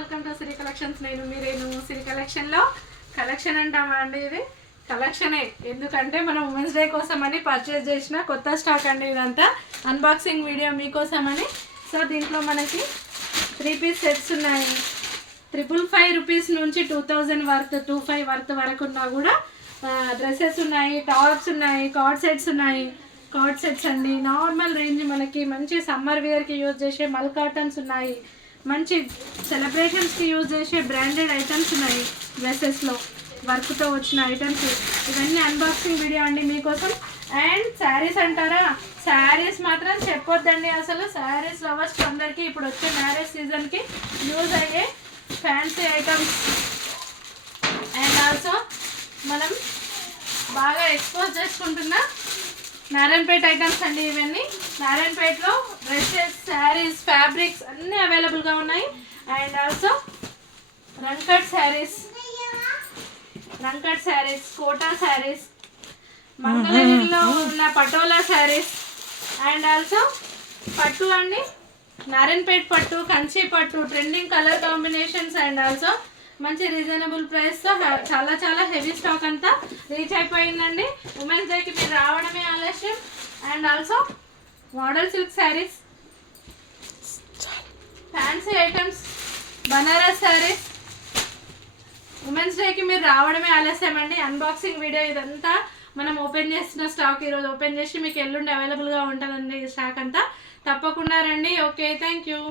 Welcome to Siri collections. నేను మీరేను సిరి కలెక్షన్లో collection అంటామండి. ఇది కలెక్షనే, ఎందుకంటే మనం ఉమెన్స్ డే కోసం అని పర్చేజ్ చేసిన కొత్త స్టాక్ అండి. ఇదంతా అన్బాక్సింగ్ వీడియో మీకోసమని. సో దీంట్లో మనకి 3 పీస్ సెట్స్ ఉన్నాయి. 555 రూపీస్ నుంచి 2000 వర్త్ 25 వర్త్ వరకు ఉన్నా కూడా డ్రెస్సెస్ ఉన్నాయి, టాప్స్ ఉన్నాయి, కార్డ్ సెట్స్ ఉన్నాయి. కార్డ్ సెట్స్ అండి, నార్మల్ రేంజ్ మనకి మంచి సమ్మర్ వేర్కి యూజ్ చేసే మల్ కాటన్స్ ఉన్నాయి. మంచి సెలబ్రేషన్స్కి యూజ్ చేసే బ్రాండెడ్ ఐటమ్స్ ఉన్నాయి. డ్రెస్సెస్లో వర్క్తో వచ్చిన ఐటమ్స్, ఇవన్నీ అన్బాక్సింగ్ వీడియో అండి మీకోసం. అండ్ శారీస్ అంటారా, శారీస్ మాత్రం చెప్పొద్దండి అసలు. శారీస్ లవర్స్ అందరికీ ఇప్పుడు వచ్చే మ్యారేజ్ సీజన్కి యూజ్ అయ్యే ఫ్యాన్సీ ఐటమ్స్. అండ్ ఆల్సో మనం బాగా ఎక్స్పోజ్ చేసుకుంటున్న నారాయణపేట ఐటమ్స్ అండి. ఇవన్నీ నారాయణపేటలో డ్రెస్సెస్, శారీస్, ఫ్యాబ్రిక్స్ అన్నీ అవైలబుల్గా ఉన్నాయి. And also Rangkat saris, Kota saris, మంగళగిరిలో ఉన్న పటోలా శారీస్. అండ్ ఆల్సో పట్టు అండి, నారాయణపేట పట్టు, కంచి పట్టు, trending colour combinations. And also మంచి రీజనబుల్ ప్రైస్తో చాలా చాలా హెవీ స్టాక్ అంతా రీచ్ అయిపోయిందండి. ఉమెన్స్ డేకి మీరు రావడమే ఆలస్యం. And also model silk saris, fancy items, Banaras saris. Women's డేకి మీరు రావడమే ఆలస్యం అండి. అన్బాక్సింగ్ వీడియో ఇదంతా మనం ఓపెన్ చేస్తున్న స్టాక్. ఈరోజు ఓపెన్ చేసి మీకు ఎల్లుండి అవైలబుల్గా ఉంటుందండి ఈ స్టాక్ అంతా. తప్పకుండా రండి. Okay, thank you.